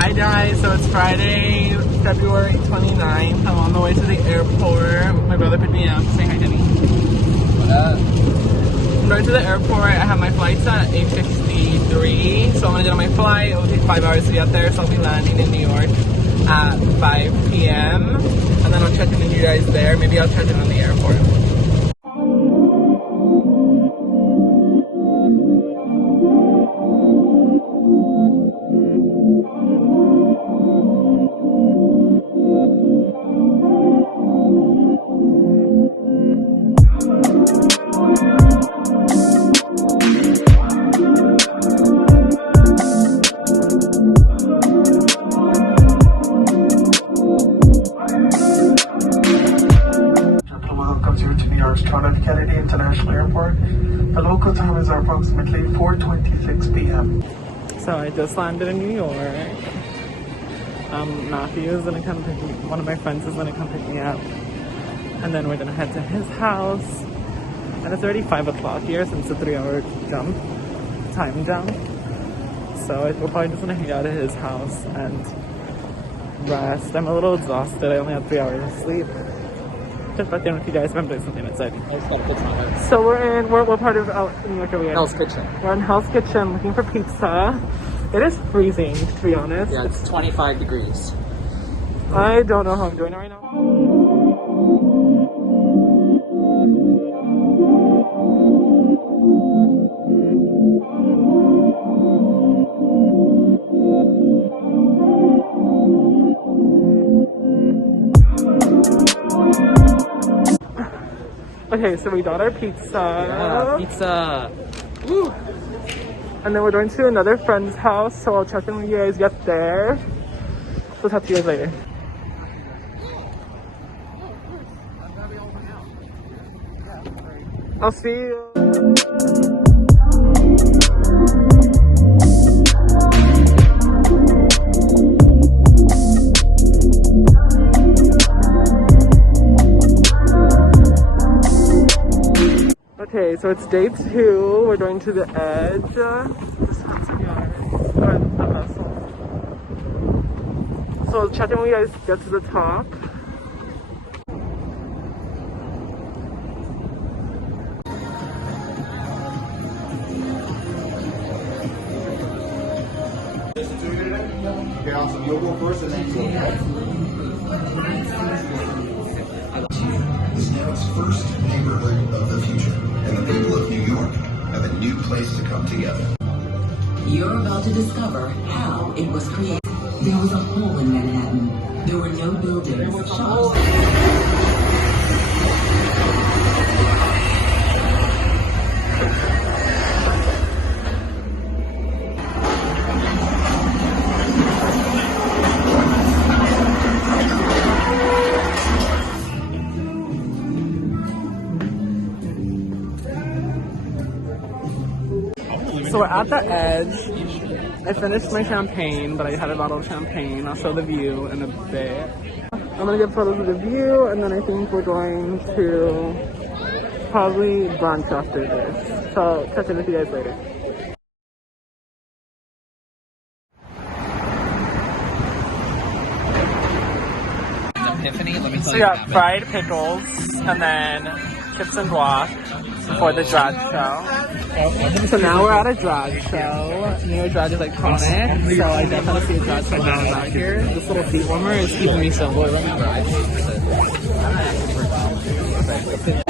Hi guys, so it's Friday, February 29th. I'm on the way to the airport. My brother picked me up. Say hi, Jenny. What up? I'm going to the airport. I have my flights at 8:53, so I'm gonna get on my flight. It'll take 5 hours to get there, so I'll be landing in New York at 5 p.m. and then I'll check in with you guys there. Maybe I'll check in on the airport. International Airport. The local time is approximately 4:26 p.m. So I just landed in New York. Matthew is gonna come pick me, one of my friends is gonna come pick me up. And then we're gonna head to his house. And it's already 5 o'clock here since the 3-hour time jump. So we're probably just gonna hang out at his house and rest. I'm a little exhausted. I only had 3 hours of sleep. Just back there with you guys, I'm doing something exciting. So we're in, what part of New York are we in? Hell's Kitchen. We're in Hell's Kitchen looking for pizza. It is freezing, to be honest. Yeah, it's 25 degrees. I don't know how I'm doing it right now. Okay, so we got our pizza. Yeah, pizza. Woo. And then we're going to another friend's house, so I'll check in when you guys get there. So talk to you guys later. I'll see you. Okay, so it's day 2. We're going to the edge. So check in when you guys get to the top. Okay, awesome. You'll go first and then you go. Is now its first neighborhood of the future, and the people of New York have a new place to come together. You're about to discover how it was created. There was a hole in Manhattan. There were no buildings, shops. So we're at the edge. I finished my champagne, but I had a bottle of champagne. I'll show the view in a bit. I'm gonna get photos of the view, and then I think we're going to probably brunch after this. So check in with you guys later. Epiphany, let me tell So you. we got fried pickles, and then chips and guac for the drag show. So now we're at a drag show. New York drag is iconic, so I definitely want to see a drag show now out here. This little feet warmer is keeping me so good. Remember, I paid for it.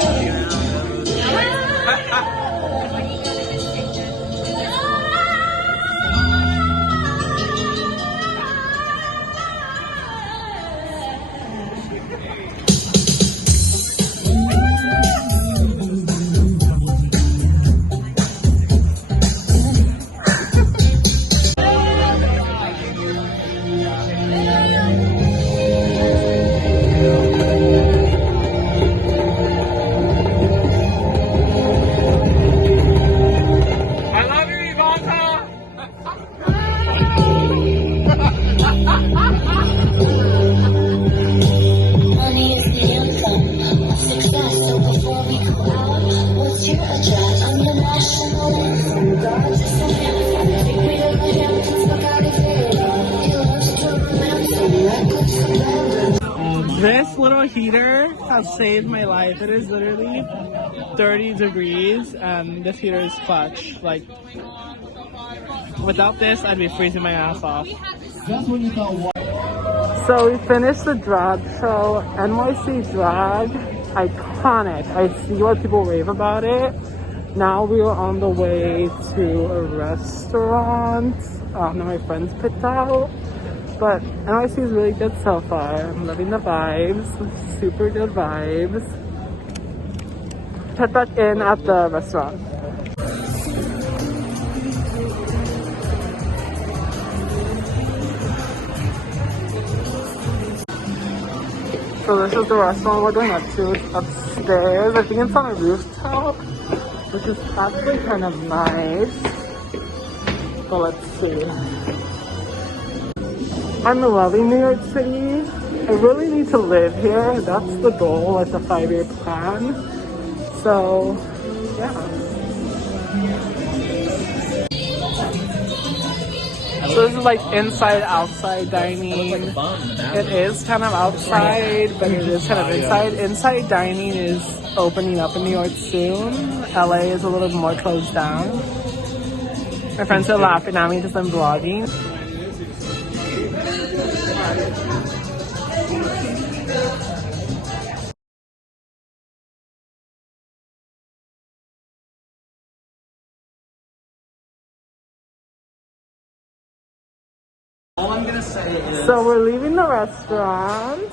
little heater has saved my life. It is literally 30 degrees and this heater is clutch. Like, without this, I'd be freezing my ass off. So we finished the drag show. NYC drag, iconic. I see why people rave about it. Now we are on the way to a restaurant that my friends picked out. But NYC is really good so far. I'm loving the vibes, super good vibes. Check back in at the restaurant. So this is the restaurant we're going up to. It's upstairs. I think it's on a rooftop, which is actually kind of nice. But let's see. I'm loving New York City. I really need to live here. That's the goal, like the 5-year plan. So, yeah. So this is like inside outside dining. It is kind of outside, but it is kind of inside. Inside dining is opening up in New York soon. LA is a little more closed down. My friends are laughing at me because I'm vlogging. All I'm gonna say is... So we're leaving the restaurant.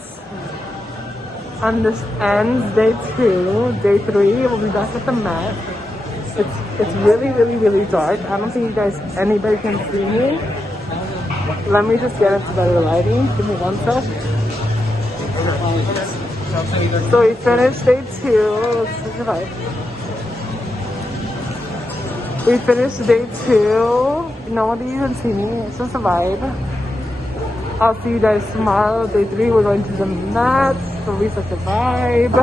And this ends day 2. Day 3, we'll be back at the Met. It's really, really, really dark. I don't think anybody can see me. Let me just get into better lighting. Give me one sec. So we finished day 2. Let's survive. We finished day 2. Nobody even see me. It's just a vibe. I'll see you guys tomorrow. Day 3, we're going to the Met. It'll be such a vibe.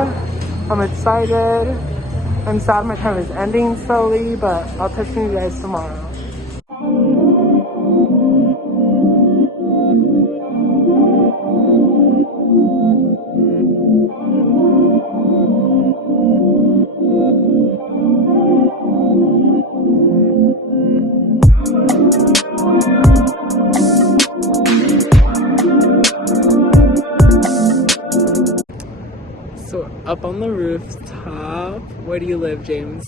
I'm excited. I'm sad my time is ending slowly, but I'll touch you guys tomorrow. Up on the rooftop. Where do you live, James?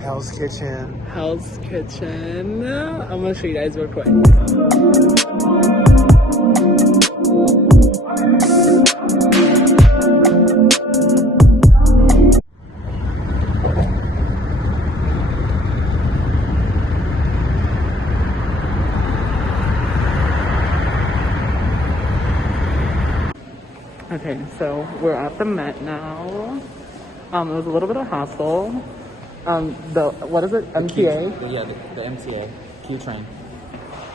Hell's Kitchen. Hell's Kitchen. I'm gonna show you guys real quick. Okay, so we're at the Met now. It was a little bit of hassle. What is it? MTA? The MTA. Q train.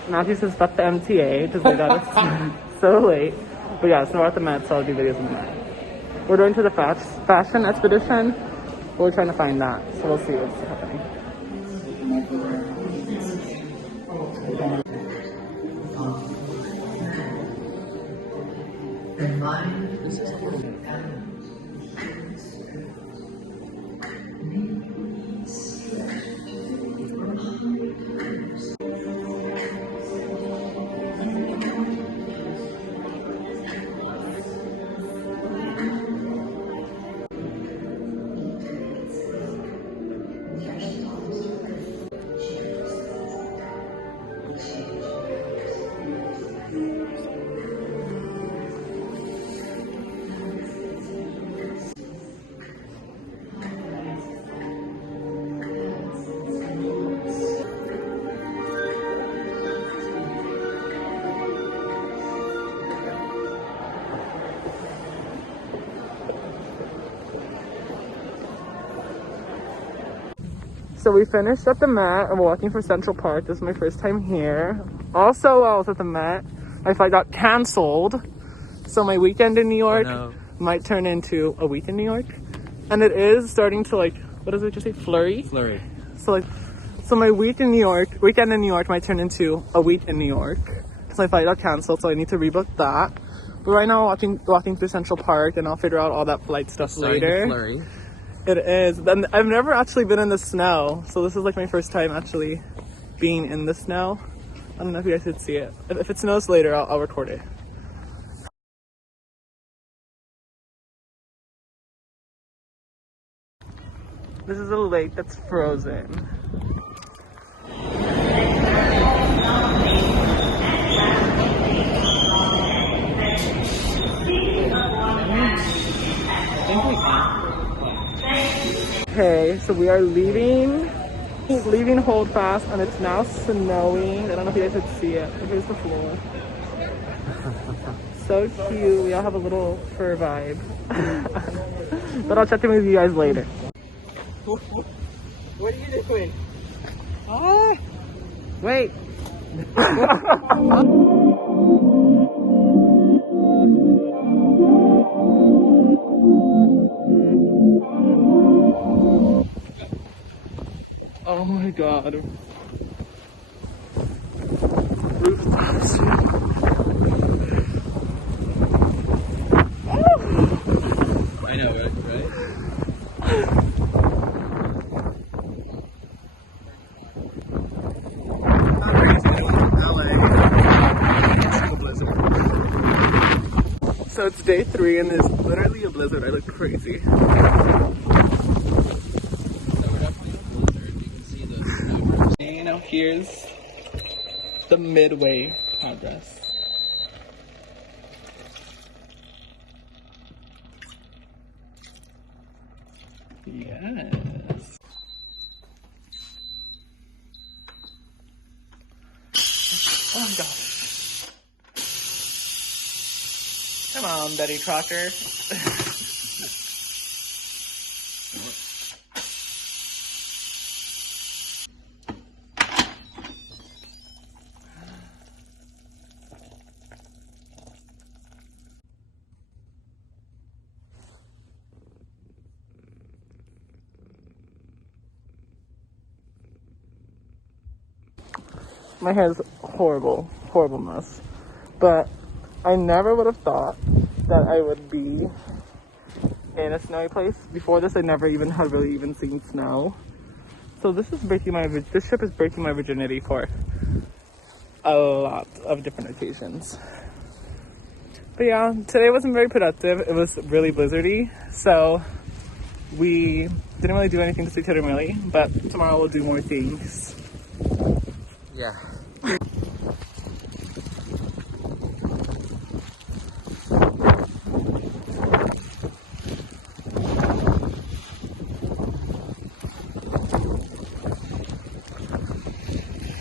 Matthew says fuck the MTA because they got us so late. But yeah, so we're at the Met, so I'll do videos in the Met. We're going to the fashion expedition. We're trying to find that, so we'll see what's happening. So we finished at the Met. I'm walking from Central Park. This is my first time here. Also, while I was at the Met, my flight got canceled. So my weekend in New York might turn into a week in New York. And it is starting to what does it just say? Flurry? Flurry. So my weekend in New York might turn into a week in New York. Because my flight got canceled, so I need to rebook that. But right now, walking through Central Park, and I'll figure out all that flight stuff later. Flurry. It is. Then I've never actually been in the snow, so this is like my first time actually being in the snow. I don't know if you guys could see it. If it snows later, I'll record it. This is a lake that's frozen. Okay, so we are leaving Holdfast, and it's now snowing. I don't know if you guys could see it. Here's the floor. So cute. We all have a little fur vibe. But I'll check in with you guys later. What are you doing? Wait. Oh my god. Rooftops. I know, right? So it's day 3 and there's literally a blizzard. I look crazy. You know, here's the midway progress. Yes. Oh my gosh. Come on, Betty Crocker. My hair is horrible mess. But I never would have thought that I would be in a snowy place. Before this, I never even had really even seen snow. So this trip is breaking my virginity for a lot of different occasions. But yeah, today wasn't very productive. It was really blizzardy. So we didn't really do anything to see each other really, but tomorrow we'll do more things. Yeah.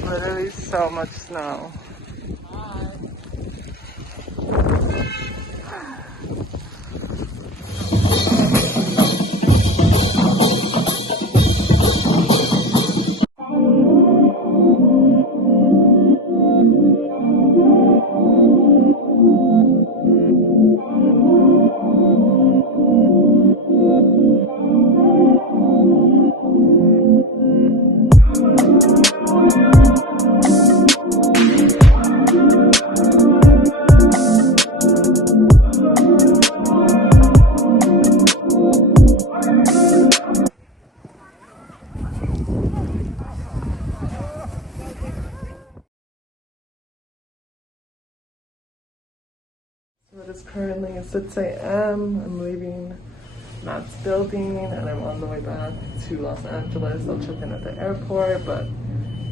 Literally so much snow. It is currently 6 a.m. I'm leaving Matt's building and I'm on the way back to Los Angeles. I'll check in at the airport, but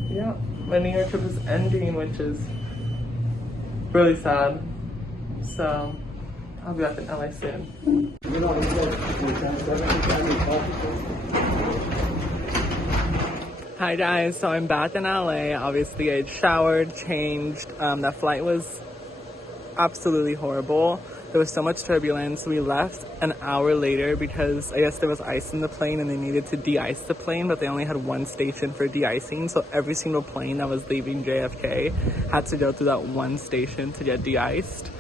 yeah, my New York trip is ending, which is really sad. So I'll be back in LA soon. Hi guys, so I'm back in LA. Obviously I showered, changed. That flight was absolutely horrible. There was so much turbulence. We left an hour later because I guess there was ice in the plane and they needed to de-ice the plane, but they only had one station for de-icing, so every single plane that was leaving JFK had to go through that one station to get de-iced.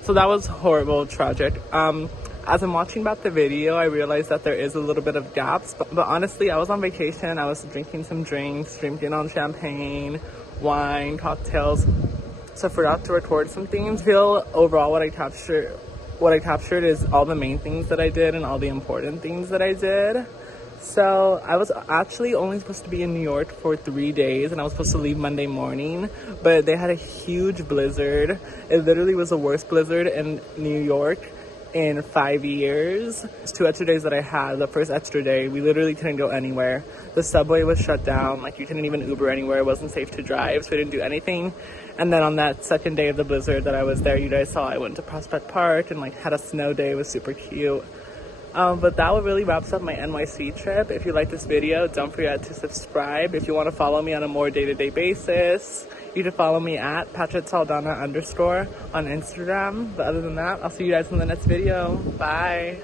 So that was horrible, tragic. As I'm watching back the video, I realized that there is a little bit of gaps, but honestly, I was on vacation. I was drinking some drinks, drinking on champagne, wine, cocktails. so I forgot to record some things. Feel overall what I captured is all the main things that I did and all the important things that I did. So I was actually only supposed to be in New York for 3 days, and I was supposed to leave Monday morning, but they had a huge blizzard. It literally was the worst blizzard in New York in 5 years. It's 2 extra days that I had. The first extra day, we literally couldn't go anywhere. The subway was shut down. Like, you couldn't even Uber anywhere. It wasn't safe to drive, so we didn't do anything. And then on that second day of the blizzard that I was there, you guys saw I went to Prospect Park and like had a snow day. It was super cute. But that really wraps up my NYC trip. If you like this video, don't forget to subscribe. If you want to follow me on a more day-to-day basis, you can follow me at @Saldana_ on Instagram. But other than that, I'll see you guys in the next video. Bye.